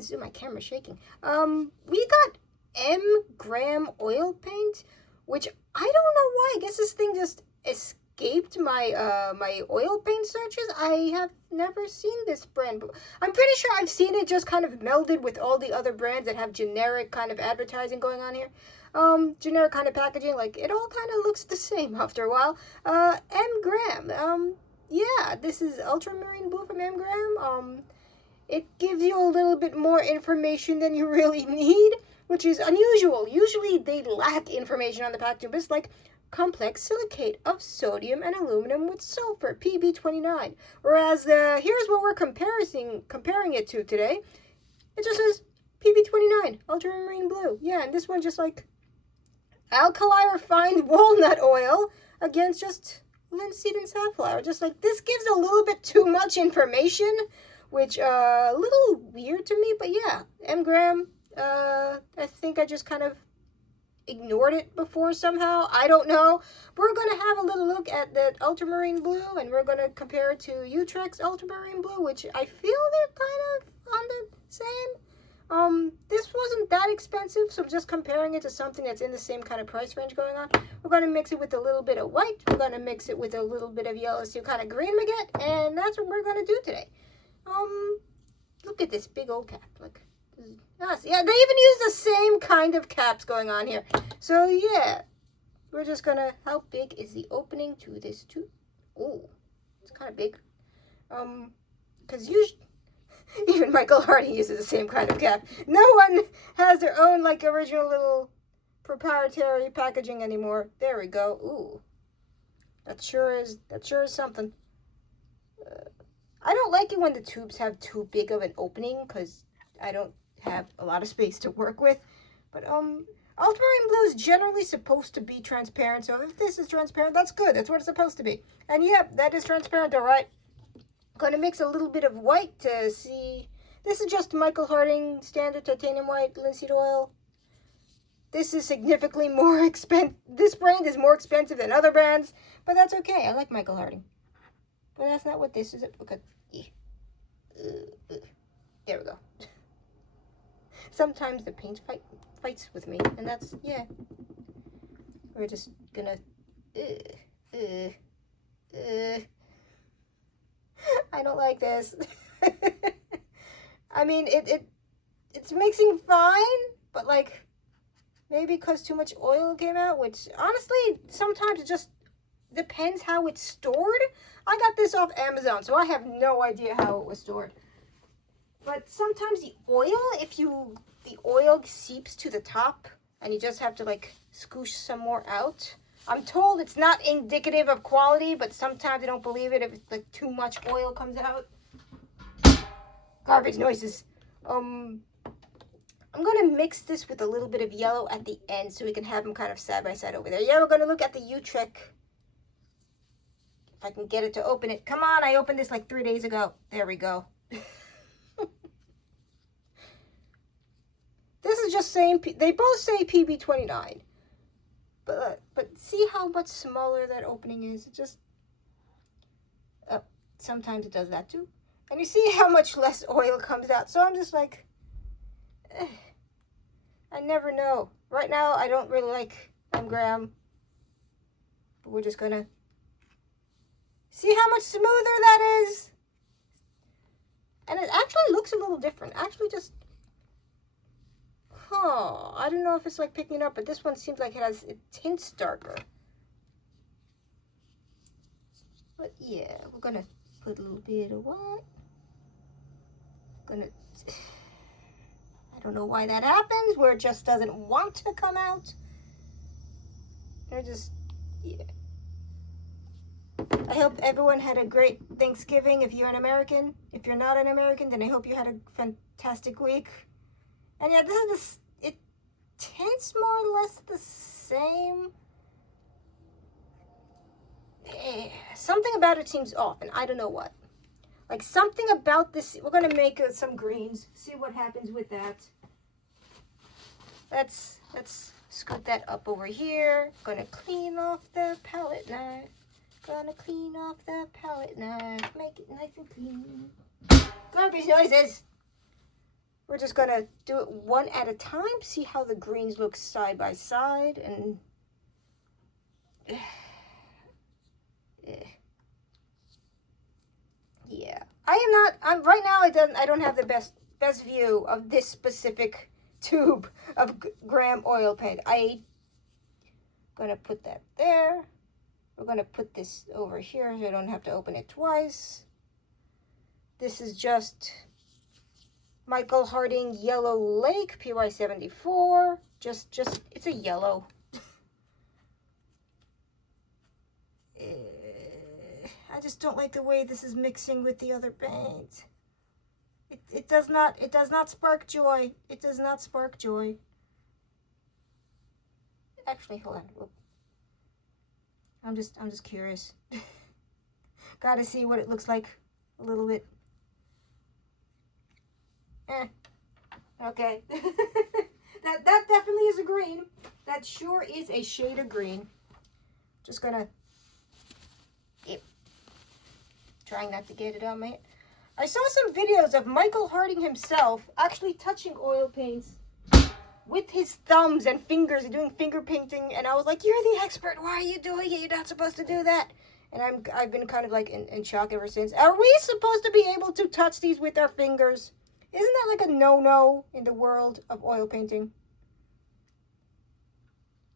and zoom. My camera's shaking. We got M-gram oil paint, which I don't know why. I guess this thing just escaped my my oil paint searches. I have never seen this brand, but I'm pretty sure I've seen it just kind of melded with all the other brands that have generic kind of advertising going on here. Generic kind of packaging, like it all kind of looks the same after a while. M-gram. Yeah, this is ultramarine blue from M-gram. It gives you a little bit more information than you really need, which is unusual. Usually they lack information on the packaging, but it's like complex silicate of sodium and aluminum with sulfur, PB29. Whereas here's what we're comparing it to today. It just says PB29, ultramarine blue. Yeah, and this one just like alkali refined walnut oil against just linseed and safflower. Just like this gives a little bit too much information, which a little weird to me, but yeah, M-gram. I think I just kind of ignored it before somehow. I don't know. We're going to have a little look at the ultramarine blue, and we're going to compare it to Utrecht's ultramarine blue, which I feel they're kind of on the same. This wasn't that expensive, so just comparing it to something that's in the same kind of price range going on. We're going to mix it with a little bit of white. We're going to mix it with a little bit of yellow, see what kind of green we get, and that's what we're going to do today. Look at this big old cap. Look. Yes, yeah, they even use the same kind of caps going on here. So yeah, we're just gonna. How big is the opening to this tube? Oh, it's kind of big. Because usually even Michael Hardy uses the same kind of cap. No one has their own like original little proprietary packaging anymore. There we go. Ooh, that sure is something. I don't like it when the tubes have too big of an opening because I don't have a lot of space to work with. But ultramarine blue is generally supposed to be transparent, so if this is transparent, that's good. That's what it's supposed to be. And yep, that is transparent, all right. Going to mix a little bit of white to see. This is just Michael Harding standard titanium white linseed oil. This is significantly more expensive. This brand is more expensive than other brands, but that's okay. I like Michael Harding. But that's not what this is. Okay. There we go. Sometimes the paint fights with me, and that's, yeah. We're just gonna, I don't like this. I mean, it's mixing fine, but like, maybe because too much oil came out, which honestly, sometimes it just depends how it's stored. I got this off Amazon, so I have no idea how it was stored. But sometimes the oil seeps to the top, and you just have to like scoosh some more out. I'm told it's not indicative of quality, but sometimes I don't believe it if it's like too much oil comes out. Garbage noises. I'm gonna mix this with a little bit of yellow at the end so we can have them kind of side by side over there. Yeah, we're gonna look at the Utrecht. If I can get it to open it. Come on, I opened this like 3 days ago. There we go. This is just saying, they both say PB29. But see how much smaller that opening is? It just, sometimes it does that too. And you see how much less oil comes out. So I'm just like, I never know. Right now, I don't really like M-gram. But we're just gonna see how much smoother that is. And it actually looks a little different. Actually just, I don't know if it's like picking it up, but this one seems like it tints darker. But yeah, we're gonna put a little bit of white. I don't know why that happens, where it just doesn't want to come out. Yeah. I hope everyone had a great Thanksgiving if you're an American. If you're not an American, then I hope you had a fantastic week. And yeah, it tints more or less the same. Something about it seems off, and I don't know what. Like something about this, we're going to make some greens, see what happens with that. Let's scoot that up over here. Gonna clean off the palette knife. Make it nice and clean. Garbage noises. We're just gonna do it one at a time, see how the greens look side by side, and yeah. I'm right now, I don't have the best view of this specific tube of Graham oil paint. I'm gonna put that there. We're gonna put this over here so I don't have to open it twice. This is just Michael Harding Yellow Lake PY 74. Just it's a yellow. I just don't like the way this is mixing with the other paint. It does not spark joy. It does not spark joy. Actually, hold on. Whoop. I'm just curious. Gotta see what it looks like a little bit. Okay. that definitely is a green. That sure is a shade of green. Just gonna trying not to get it out, mate. I saw some videos of Michael Harding himself actually touching oil paints with his thumbs and fingers and doing finger painting, and I was like, you're the expert, why are you doing it? You're not supposed to do that. And I've been kind of like in shock ever since. Are we supposed to be able to touch these with our fingers? Isn't that like a no-no in the world of oil painting?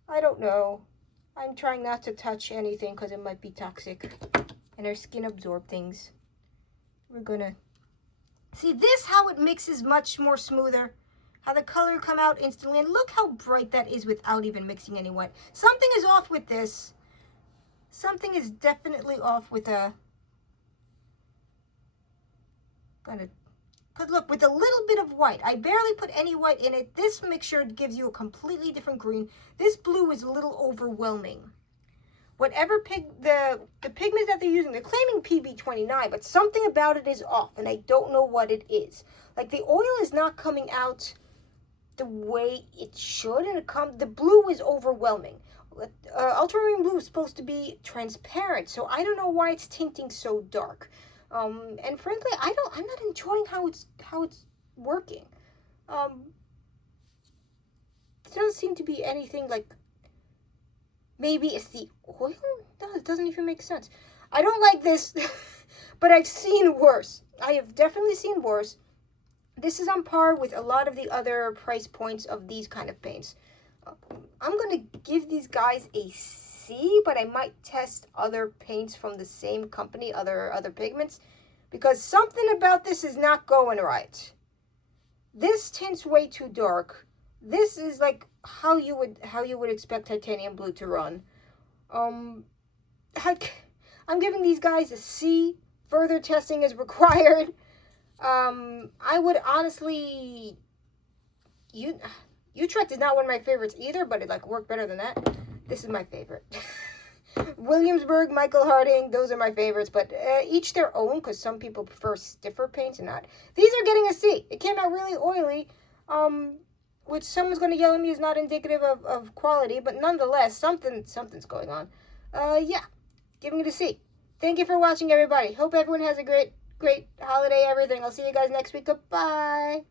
I don't know. I'm trying not to touch anything because it might be toxic. And our skin absorb things. We're gonna see this, how it mixes much more smoother. How the color come out instantly. And look how bright that is without even mixing any wet. Something is off with this. Something is definitely off with because look, with a little bit of white, I barely put any white in it. This mixture gives you a completely different green. This blue is a little overwhelming. Whatever the pigment that they're using, they're claiming PB29, but something about it is off, and I don't know what it is. Like, the oil is not coming out the way it should, and the blue is overwhelming. Ultramarine blue is supposed to be transparent, so I don't know why it's tinting so dark. And frankly, I'm not enjoying how it's working. There doesn't seem to be anything like. Maybe it's the oil? No, it doesn't even make sense. I don't like this, but I've seen worse. I have definitely seen worse. This is on par with a lot of the other price points of these kind of paints. I'm going to give these guys a C, but I might test other paints from the same company, other pigments, because something about this is not going right. This tint's way too dark. This is like how you would expect titanium blue to run. I'm giving these guys a C. Further testing is required. I would honestly, Utrecht is not one of my favorites either, but it like worked better than that. This is my favorite. Williamsburg, Michael Harding, those are my favorites, but each their own, because some people prefer stiffer paints and not. These are getting a C. It came out really oily. Which someone's going to yell at me is not indicative of quality, but nonetheless, something's going on. Yeah, giving it a C. Thank you for watching, everybody. Hope everyone has a great holiday, everything. I'll see you guys next week. Goodbye.